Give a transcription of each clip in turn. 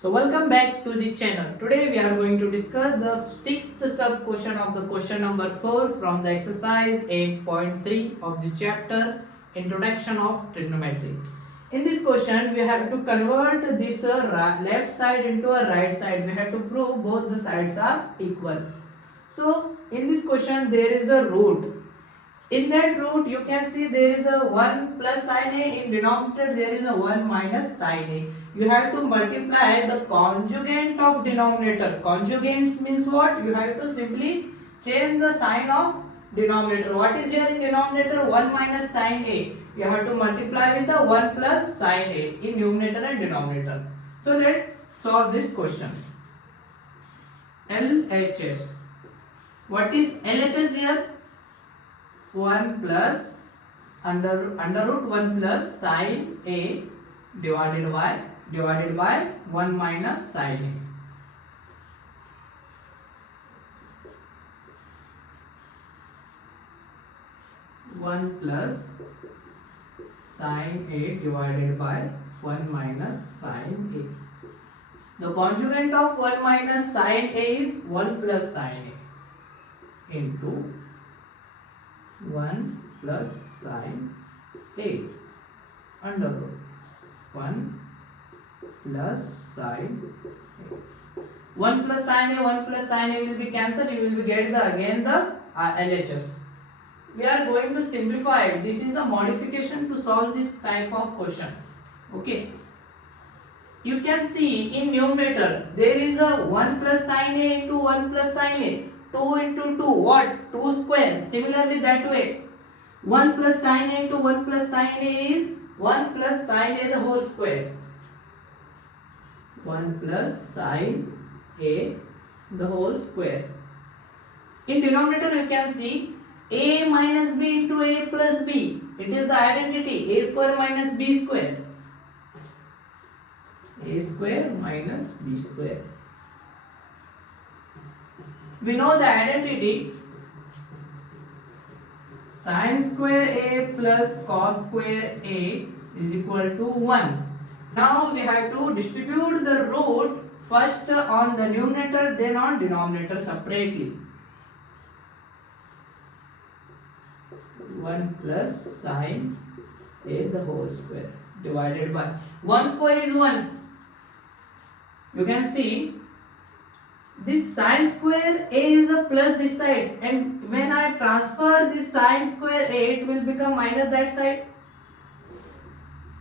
So welcome back to the channel. Today we are going to discuss the sixth sub question of the question number 4 from the exercise 8.3 of the chapter Introduction of Trigonometry. In this question we have to convert this left side into a right side. We have to prove both the sides are equal. So in this question there is a root. In that root you can see there is a 1 plus sin a, in denominator there is a 1 minus sin a. You have to multiply the conjugate of denominator. Conjugate means what? You have to simply change the sign of denominator. What is here in denominator? 1 minus sin a. You have to multiply with the 1 plus sin a in numerator and denominator. So let's solve this question. LHS. What is LHS here? 1 plus under root 1 plus sin a divided by 1 minus sin a. One plus sin a divided by 1 minus sin a. The conjugate of 1 minus sin a is 1 plus sin a into 1 plus sin a under root 1 plus sin a. 1 plus sin a, 1 plus sin a will be cancelled. You will be get the again the LHS. We are going to simplify it. This is the modification to solve this type of question. Okay. You can see in numerator there is a 1 plus sin a into 1 plus sin a. 2 into 2, what? 2 square. Similarly that way. 1 plus sin a into 1 plus sin a is 1 plus sin a the whole square. 1 plus sin a the whole square. In denominator you can see a minus b into a plus b. It is the identity a square minus b square. A square minus b square. We know the identity sin square a plus cos square a is equal to 1. Now we have to distribute the root first on the numerator then on denominator separately. 1 plus sin a the whole square divided by 1 square is 1. You can see this sin square a is a plus this side, and when I transfer this sin square a it will become minus that side.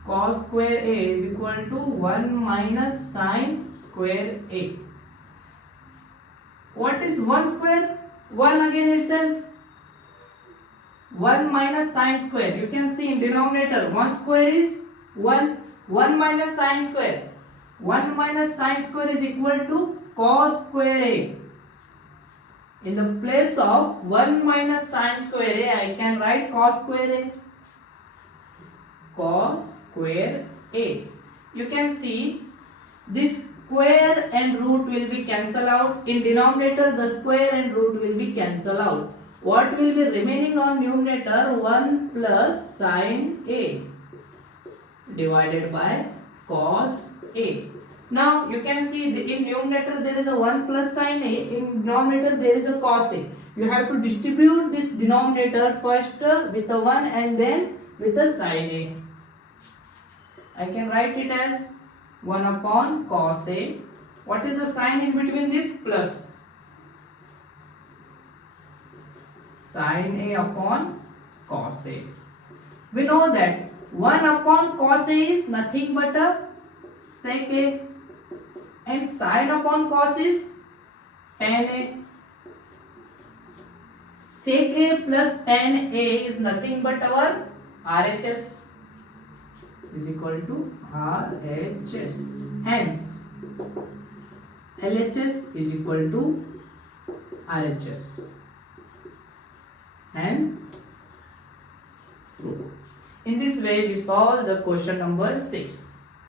Cos square a is equal to 1 minus sin square a. What is 1 square? 1 again itself. 1 minus sin square. You can see in denominator 1 square is 1. 1 minus sin square. 1 minus sin square is equal to cos square a. In the place of 1 minus sin square a, I can write cos square a. Cos square a. You can see this square and root will be cancelled out. In denominator, the square and root will be cancelled out. What will be remaining on numerator? 1 plus sin a divided by cos a. Now you can see in numerator there is a 1 plus sin a, in denominator there is a cos a. You have to distribute this denominator first with a 1 and then with a sin a. I can write it as 1 upon cos a. What is the sign in between this? Plus. Sin a upon cos a. We know that 1 upon cos a is nothing but a sec a, and sin upon cos is tan a. Sec a plus tan a is nothing but our RHS is equal to RHS. Hence, LHS is equal to RHS. Hence, true. In this way, we solve the question number 6.